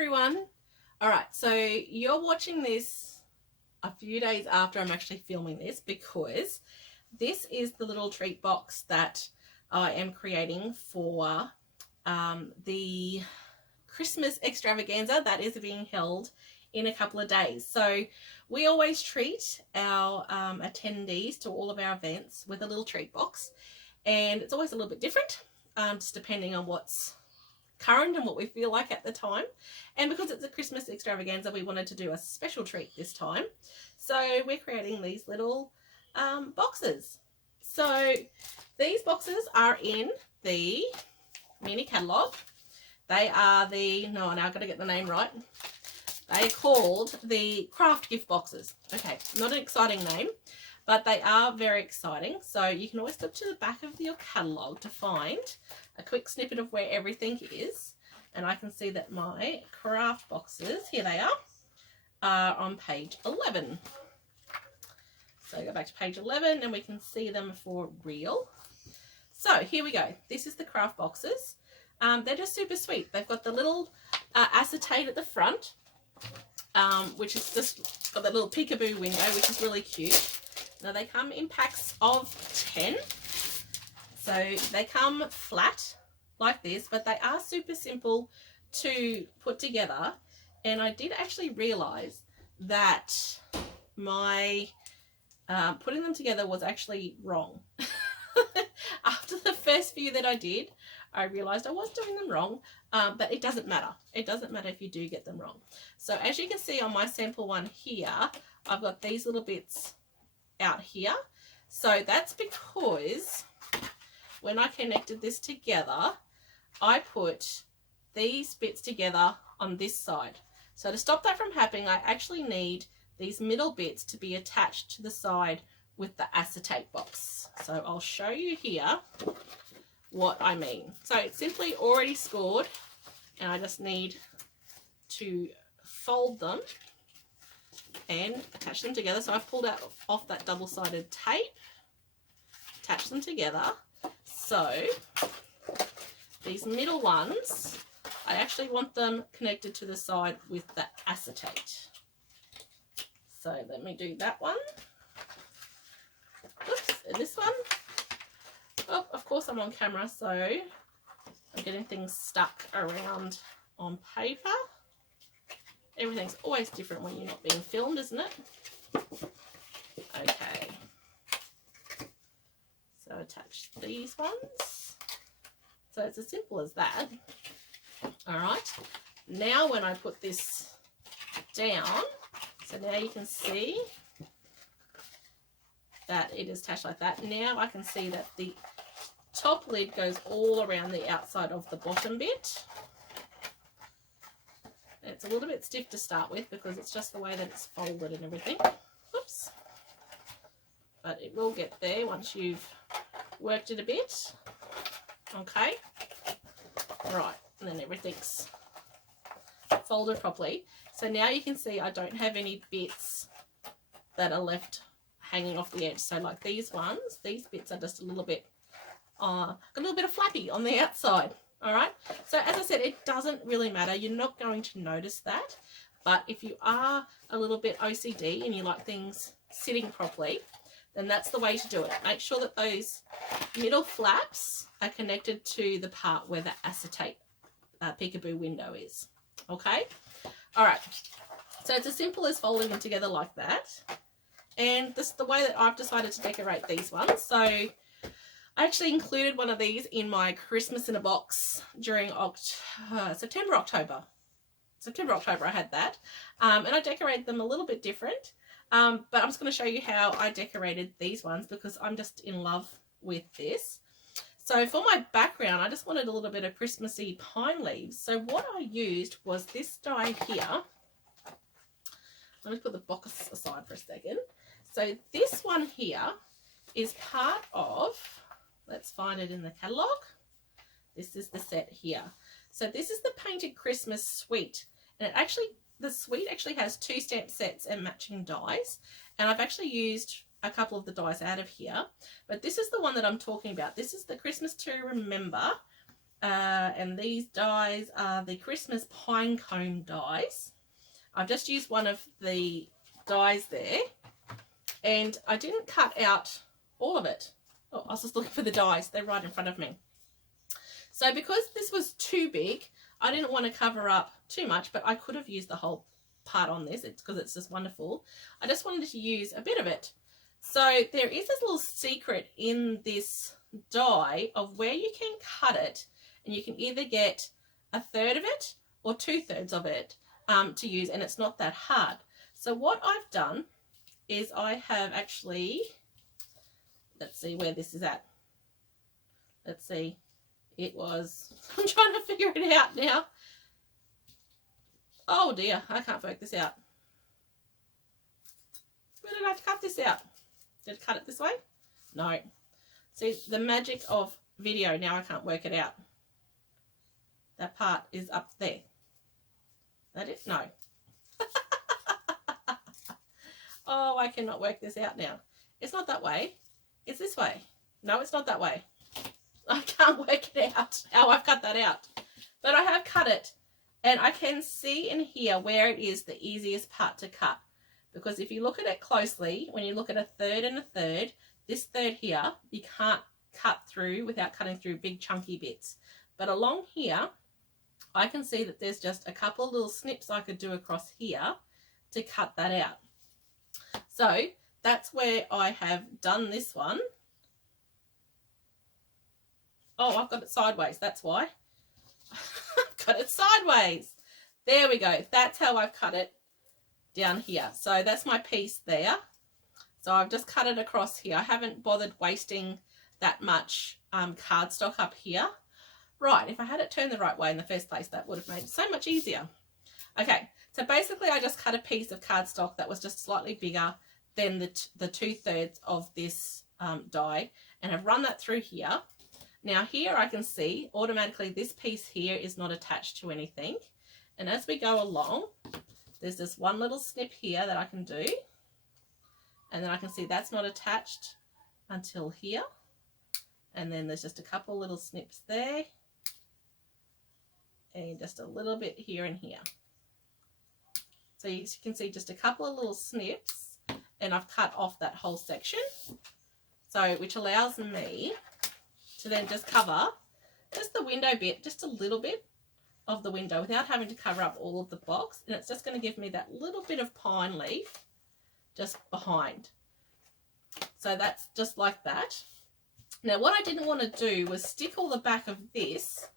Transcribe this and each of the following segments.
everyone. Alright, so you're watching this a few days after I'm actually filming this, because this is the little treat box that I am creating for the Christmas extravaganza that is being held in a couple of days. So we always treat our attendees to all of our events with a little treat box, and it's always a little bit different, just depending on what's current and what we feel like at the time. And because it's a Christmas extravaganza, we wanted to do a special treat this time, so we're creating these little boxes. So these boxes are in the mini catalogue. They are the, no, now I've got to get the name right. They are called the craft gift boxes. Okay, not an exciting name, but they are very exciting. So you can always flip to the back of your catalogue to find a quick snippet of where everything is. And I can see that my craft boxes, here they are on page 11. So go back to page 11 and we can see them for real. So here we go. This is the craft boxes. They're just super sweet. They've got the little acetate at the front, which is just got that little peekaboo window, which is really cute. Now they come in packs of 10. So they come flat like this, but they are super simple to put together. And I did actually realise that my putting them together was actually wrong. After the first few that I did, I realised I was doing them wrong, but it doesn't matter. It doesn't matter if you do get them wrong. So as you can see on my sample one here, I've got these little bits out here. So that's because when I connected this together, I put these bits together on this side. So to stop that from happening, I actually need these middle bits to be attached to the side with the acetate box. So I'll show you here what I mean. So it's simply already scored, and I just need to fold them and attach them together. So I've pulled out off that double-sided tape, attach them together. So these middle ones, I actually want them connected to the side with the acetate. So let me do that one. Oops, and this one. Oh, of course I'm on camera, so I'm getting things stuck around on paper. Everything's always different when you're not being filmed, isn't it? Okay. So attach these ones. So it's as simple as that. All right. Now when I put this down, so now you can see that it is attached like that. Now I can see that the top lid goes all around the outside of the bottom bit. It's a little bit stiff to start with because it's just the way that it's folded and everything. Oops. But it will get there once you've worked it a bit. Okay. Right. And then everything's folded properly. So now you can see I don't have any bits that are left hanging off the edge. So like these ones, these bits are just a little bit, got a little bit of flappy on the outside. All right. So as I said, it doesn't really matter. You're not going to notice that. But if you are a little bit OCD and you like things sitting properly, then that's the way to do it. Make sure that those middle flaps are connected to the part where the acetate peekaboo window is. Okay. All right. So it's as simple as folding them together like that. And this is the way that I've decided to decorate these ones. So I actually included one of these in my Christmas in a box during September, October I had that. And I decorated them a little bit different. But I'm just going to show you how I decorated these ones because I'm just in love with this. So for my background, I just wanted a little bit of Christmassy pine leaves. So what I used was this die here. Let me put the box aside for a second. So this one here is part of, let's find it in the catalogue. This is the set here. So this is the Painted Christmas Suite. And it actually, the suite actually has 2 stamp sets and matching dies. And I've actually used a couple of the dies out of here. But this is the one that I'm talking about. This is the Christmas to Remember and these dies are the Christmas pine cone dies. I've just used one of the dies there, and I didn't cut out all of it. Oh, I was just looking for the dies. They're right in front of me. So because this was too big, I didn't want to cover up too much, but I could have used the whole part on this because it's just wonderful. I just wanted to use a bit of it. So there is this little secret in this die of where you can cut it, and you can either get 1/3 of it or 2/3 of it to use, and it's not that hard. So what I've done is I have actually, let's see where this is at. Let's see. It was, I'm trying to figure it out now. Oh dear, I can't work this out. Where did I cut this out? Did I cut it this way? No. See, the magic of video, now I can't work it out. That part is up there. That it? No. Oh, I cannot work this out now. It's not that way. It's this way. No, it's not that way. I can't work it out how I've cut that out. But I have cut it, and I can see and hear where it is the easiest part to cut. Because if you look at it closely, when you look at 1/3 and 1/3, this third here, you can't cut through without cutting through big chunky bits. But along here, I can see that there's just a couple of little snips I could do across here to cut that out. So that's where I have done this one. Oh, I've got it sideways. That's why. I've got it sideways. There we go. That's how I've cut it down here. So that's my piece there. So I've just cut it across here. I haven't bothered wasting that much cardstock up here. Right, if I had it turned the right way in the first place, that would have made it so much easier. Okay, so basically I just cut a piece of cardstock that was just slightly bigger than the 2/3 of this die, and I've run that through here. Now here I can see automatically this piece here is not attached to anything. And as we go along, there's this one little snip here that I can do. And then I can see that's not attached until here. And then there's just a couple little snips there. And just a little bit here and here. So you can see just a couple of little snips, and I've cut off that whole section. So, which allows me to then just cover just the window bit, just a little bit of the window without having to cover up all of the box. And it's just going to give me that little bit of pine leaf just behind. So that's just like that. Now what I didn't want to do was stick all the back of this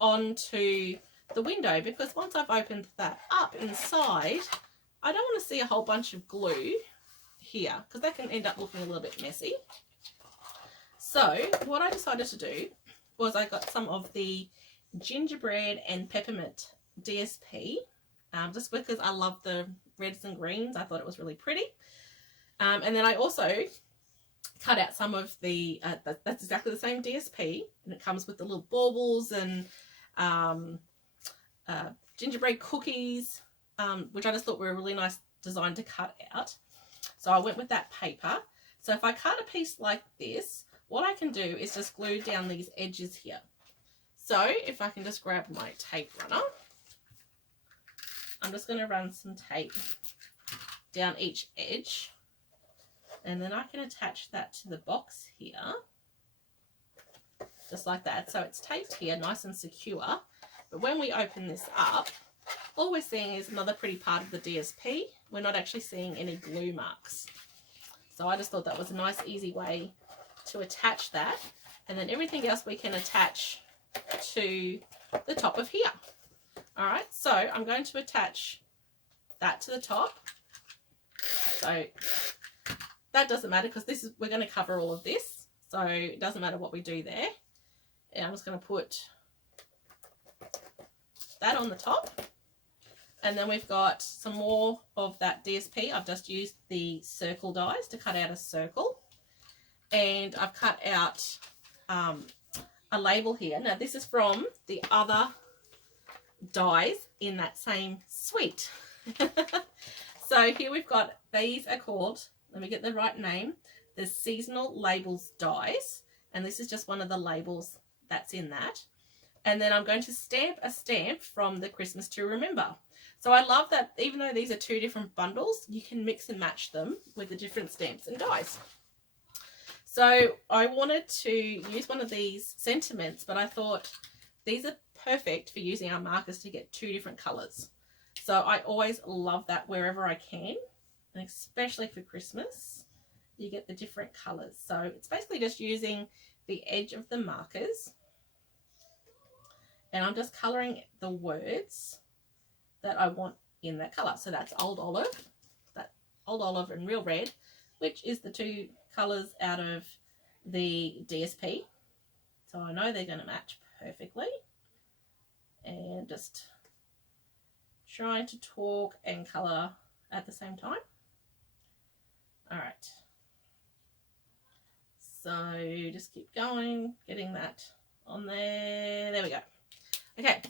onto the window, because once I've opened that up inside, I don't want to see a whole bunch of glue here, because that can end up looking a little bit messy. So what I decided to do was I got some of the gingerbread and peppermint DSP, just because I love the reds and greens. I thought it was really pretty. And then I also cut out some of the, that's exactly the same DSP, and it comes with the little baubles and gingerbread cookies, which I just thought were a really nice design to cut out. So I went with that paper. So if I cut a piece like this, what I can do is just glue down these edges here. So if I can just grab my tape runner, I'm just going to run some tape down each edge, and then I can attach that to the box here, just like that. So it's taped here nice and secure, but when we open this up, all we're seeing is another pretty part of the DSP. We're not actually seeing any glue marks. So I just thought that was a nice easy way to attach that, and then everything else we can attach to the top of here. All right, so I'm going to attach that to the top. So that doesn't matter, because this is, we're going to cover all of this, so it doesn't matter what we do there. And I'm just going to put that on the top, and then we've got some more of that DSP. I've just used the circle dies to cut out a circle, and I've cut out a label here. Now this is from the other dies in that same suite. So here we've got, these are called, let me get the right name, the seasonal labels dies, and this is just one of the labels that's in that. And then I'm going to stamp a stamp from the Christmas to Remember. So I love that even though these are two different bundles, you can mix and match them with the different stamps and dies. So I wanted to use one of these sentiments, but I thought these are perfect for using our markers to get two different colours. So I always love that wherever I can, and especially for Christmas, you get the different colours. So it's basically just using the edge of the markers, and I'm just colouring the words that I want in that colour. So that's Old Olive, that Old Olive and Real Red, which is the two colours out of the DSP. So I know they're going to match perfectly. And just trying to talk and colour at the same time. All right. So just keep going, getting that on there. There we go. Okay.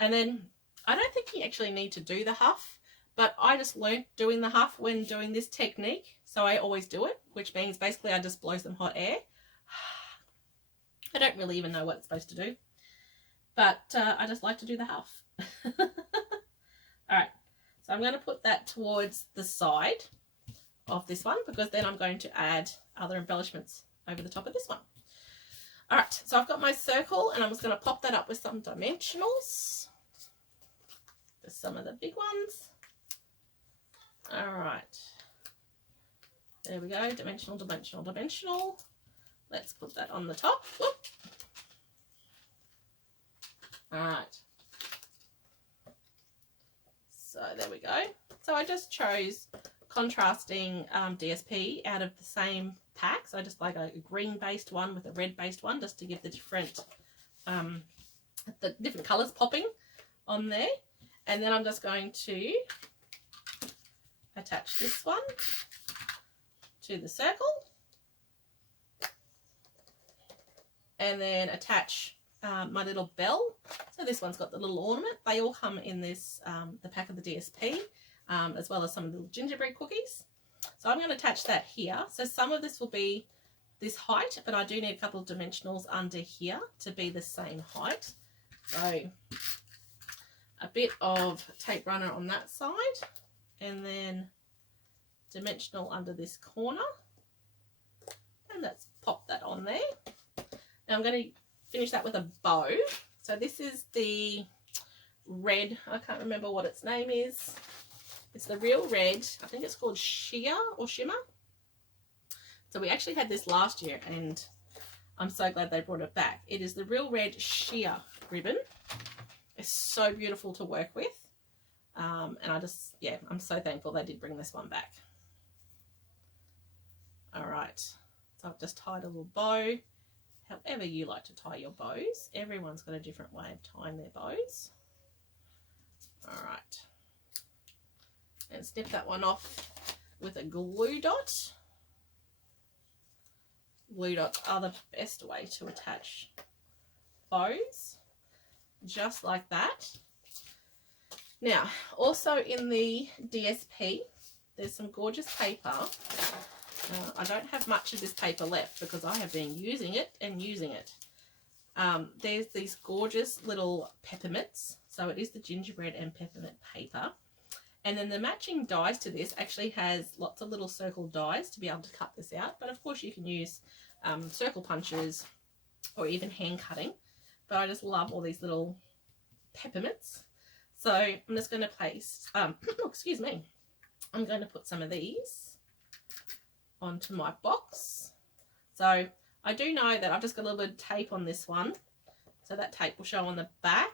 And then I don't think you actually need to do the huff, but I just learned doing the huff when doing this technique. So I always do it, which means basically I just blow some hot air. I don't really even know what it's supposed to do, but I just like to do the huff. All right, so I'm going to put that towards the side of this one, because then I'm going to add other embellishments over the top of this one. All right, so I've got my circle, and I'm just going to pop that up with some dimensionals. Just some of the big ones. All right, there we go, dimensional, dimensional, dimensional. Let's put that on the top. Whoop. All right. So there we go. So I just chose contrasting DSP out of the same pack. So I just like a green based one with a red based one, just to give the different colours popping on there. And then I'm just going to attach this one to the circle. And then attach my little bell. So this one's got the little ornament. They all come in this, the pack of the DSP, as well as some of the little gingerbread cookies. So I'm going to attach that here. So some of this will be this height, but I do need a couple of dimensionals under here to be the same height. So a bit of tape runner on that side, and then dimensional under this corner. And let's pop that on there. Now I'm going to finish that with a bow. So this is the red, I can't remember what its name is. It's the Real Red. I think it's called Sheer or Shimmer. So we actually had this last year, and I'm so glad they brought it back. It is the Real Red Sheer ribbon. It's so beautiful to work with. And I'm so thankful they did bring this one back. All right. So I've just tied a little bow. However you like to tie your bows. Everyone's got a different way of tying their bows. All right. And snip that one off with a glue dot. Glue dots are the best way to attach bows. Just like that. Now, also in the DSP, there's some gorgeous paper. I don't have much of this paper left because I have been using it and using it. There's these gorgeous little peppermints. So it is the gingerbread and peppermint paper. And then the matching dies to this actually has lots of little circle dies to be able to cut this out. But of course you can use circle punches or even hand cutting. But I just love all these little peppermints. So I'm just going to place, excuse me, I'm going to put some of these onto my box. So I do know that I've just got a little bit of tape on this one, so that tape will show on the back,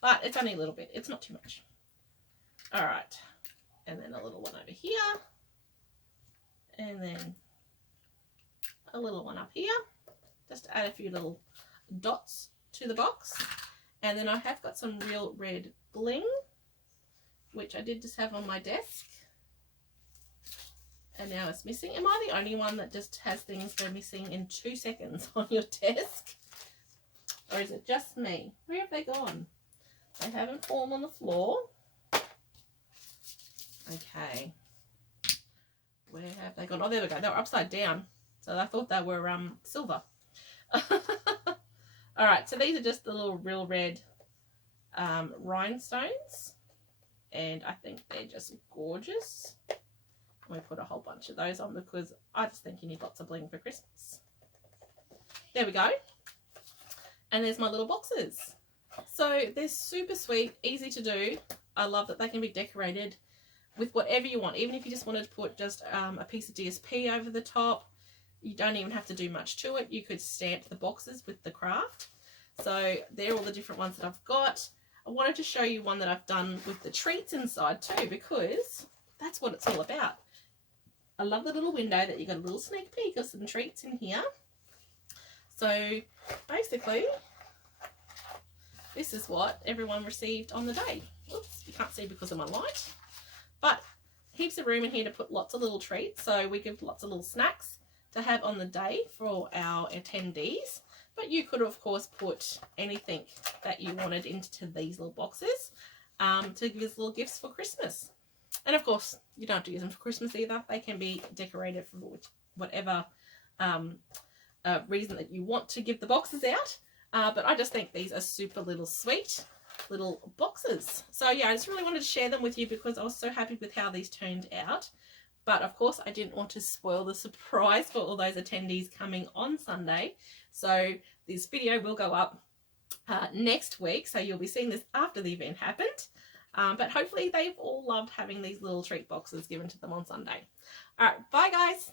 but it's only a little bit, it's not too much. All right, and then a little one over here, and then a little one up here, just to add a few little dots to the box. And then I have got some Real Red bling, which I did just have on my desk. And now it's missing. Am I the only one that just has things that are missing in 2 seconds on your desk? Or is it just me? Where have they gone? They haven't fallen on the floor. Okay. Where have they gone? Oh, there we go. They were upside down. So I thought they were silver. All right, so these are just the little real red rhinestones, and I think they're just gorgeous. We put a whole bunch of those on because I just think you need lots of bling for Christmas. There we go. And there's my little boxes. So they're super sweet, easy to do. I love that they can be decorated with whatever you want. Even if you just wanted to put just a piece of DSP over the top, you don't even have to do much to it. You could stamp the boxes with the craft. So they're all the different ones that I've got. I wanted to show you one that I've done with the treats inside too, because that's what it's all about. I love the little window that you got a little sneak peek of some treats in here. So basically, this is what everyone received on the day. Oops, you can't see because of my light. But heaps of room in here to put lots of little treats. So we give lots of little snacks to have on the day for our attendees. But you could, of course, put anything that you wanted into these little boxes to give us little gifts for Christmas. And, of course, you don't have to use them for Christmas either. They can be decorated for whatever reason that you want to give the boxes out. But I just think these are super little sweet little boxes. So, yeah, I just really wanted to share them with you because I was so happy with how these turned out. But, of course, I didn't want to spoil the surprise for all those attendees coming on Sunday. So this video will go up next week. So you'll be seeing this after the event happened. But hopefully they've all loved having these little treat boxes given to them on Sunday. All right, bye, guys.